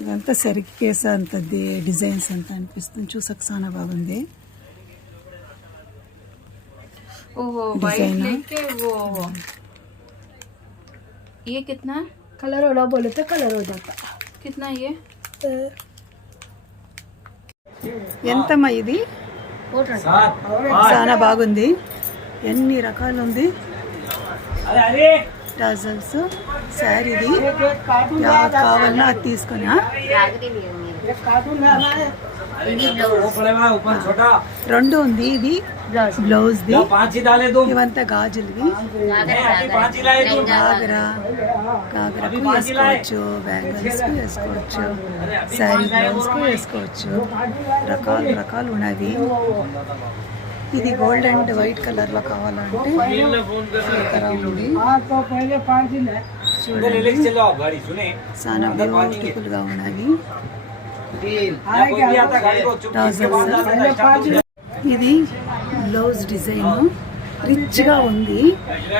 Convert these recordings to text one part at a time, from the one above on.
ఇదంతా సరికి case అంతది designs అంతా అనిపిస్తుంది. చూసక చాలా బాగుంది. ओहो वाइट लेके वो ये कितना कलर वाला बोले तो कलर हो जाता. कितना ये ఎంతమ్మా ఇది? చాలా బాగుంది. ఎన్ని రకాలు ఉంది. టజల్స్ శారీది కావాలన్నా అది తీసుకుని రెండు ఉంది. ఇది బ్లౌజ్ ది, ఇవంతా గాజులవి. గాగరాకు వేసుకోవచ్చు, బ్యాంగిల్స్ కు వేసుకోవచ్చు, శారీ బ్లౌజ్ కు వేసుకోవచ్చు. రకాలు రకాలు ఉన్నవి. ఇది గోల్డ్ అండ్ వైట్ కలర్ లో కావాలంటే ఉంది. చూడండి చాలా బ్యూటిఫుల్ గా ఉన్నవి. ఇది బ్లౌజ్ డిజైన్ రిచ్ గా ఉంది.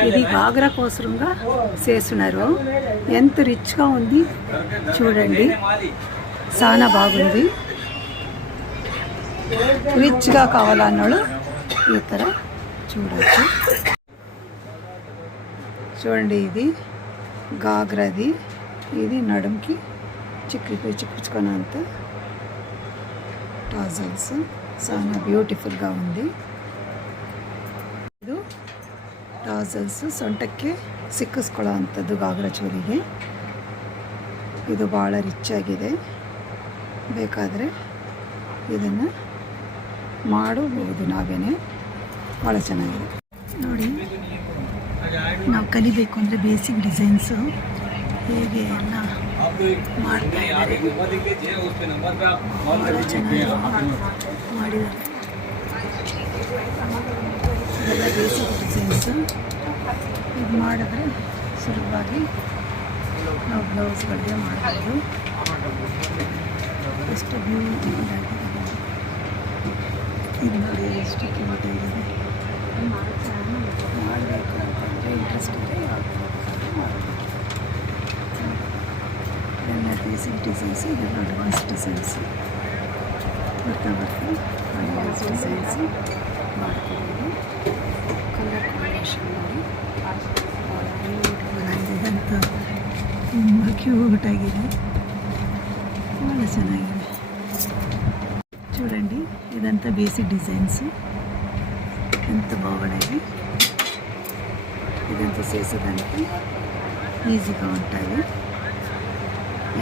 ఇది గాగ్రా కోసరంగా చేస్తున్నారు. ఎంత రిచ్ గా ఉంది చూడండి. చాలా బాగుంది. రిచ్ గా కావాలన్నాడు ఈ తర చూడవచ్చు. చూడండి ఇది గాగ్రాది. ఇది నడుంకి చిక్కుకున్నంత టాజల్స్ చాలా ಬ್ಯೂಟಿಫುಲ್గా ఉంది. ಇದು ಟಾಸಲ್ಸ್ ಸೊಂಟಕ್ಕೆ ಸಿಕ್ಕಿಸ್ಕೊಳ್ಳೋ ಅಂಥದ್ದು ಗಾಗ್ರಾ ಚೋಲಿಗೆ. ಇದು ಭಾಳ ರಿಚ್ ಆಗಿದೆ. ಬೇಕಾದರೆ ಇದನ್ನು ಮಾಡಬಹುದು ನಾವೇನೆ. ಭಾಳ ಚೆನ್ನಾಗಿದೆ ನೋಡಿ. ನಾವು ಕಲಿಬೇಕು ಅಂದರೆ ಬೇಸಿಕ್ ಡಿಸೈನ್ಸು ಹೇಗೆ ಎಲ್ಲ ಮಾಡ್ತಾ ಇದ್ದಾರೆ. ಭಾಳ ಚೆನ್ನಾಗಿ ಮಾಡಿದ್ದಾರೆ. ಇದೆಲ್ಲ ಬೇಸಿಕ್ ಡಿಸೈನ್ಸು. ಇದು ಮಾಡಿದ್ರೆ ಸುಲಭವಾಗಿ ನಾವು ಬ್ಲೌಸ್ಗಳಿಗೆ ಮಾಡ್ಬೋದು. ಎಷ್ಟು ಬ್ಯೂಟಿಫುಲ್ ಆಗಿದೆ. ಇದು ನೋಡಿ ಎಷ್ಟು ಕ್ಯೂಟ್ ಆಗಿದೆ. ಮಾಡಬೇಕು ಅಂತಂದರೆ ಇಂಟ್ರೆಸ್ಟ್ ಇದೆ. ಎಲ್ಲ ಬೇಸಿಕ್ ಡಿಸೈನ್ಸು. ಇದೆಲ್ಲ ಅಡ್ವಾನ್ಸ್ ಡಿಸೈನ್ಸು. ಬರ್ತಾ ಬರ್ತಾ ಅಡ್ವಾನ್ಸ್ ಡಿಸೈನ್ಸು ಮಾಡ್ಕೋಬೋದು. ಕಲರ್ ಕಾಂಬಿನೇಷನ್ ನೋಡಿ ಭಾಳ ಬ್ಯೂಟಿಫುಲ್ ಆಗಿದೆ ಅಂತ. ತುಂಬ ಕ್ಯೂಟಾಗಿದೆ. ಭಾಳ ಚೆನ್ನಾಗಿದೆ చూడండి. ఇదంతా బేసిక్ డిజైన్స్. ఎంత బాగున్నాయి. ఇదంతా చేసేదానికి ఈజీగా ఉంటాయి.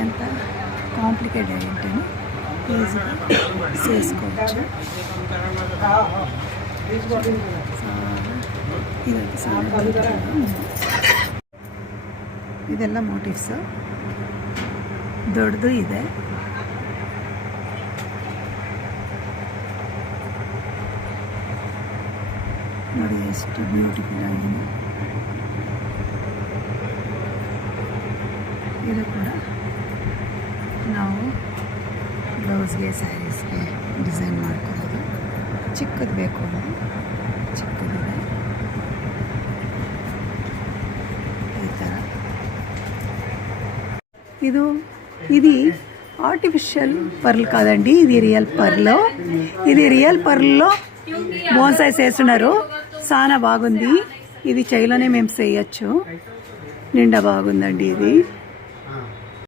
ఎంత కాంప్లికేటెడ్ ఏంటని ఈజీగా చేసుకోవచ్చు. ఇదంతా చాలా బ్యూటిఫుల్గా ఉంది. ಇದೆಲ್ಲ ಮೋಟಿವ್ಸ್. ದೊಡ್ಡದು ಇದೆ. ನೋಡಿ ಎಷ್ಟು ಬ್ಯೂಟಿಫುಲ್ ಆಗಿದೆ. ಇದು ಕೂಡ ನಾವು ಬ್ಲೌಸ್ಗೆ ಸ್ಯಾರೀಸ್ಗೆ ಡಿಸೈನ್ ಮಾಡ್ಕೊಳ್ಳೋದು. ಚಿಕ್ಕದು ಬೇಕು ಅಂದರೆ ಚಿಕ್ಕದಿದೆ ಈ ಥರ. ఇది ఆర్టిఫిషియల్ పర్ల్ కాదండి. ఇది రియల్ పర్ల్. ఇది రియల్ పర్ల్లో బోన్సాయి చేస్తున్నారు. చాలా బాగుంది. ఇది చైలోనే మేము చేయొచ్చు. నిండా బాగుందండి ఇది.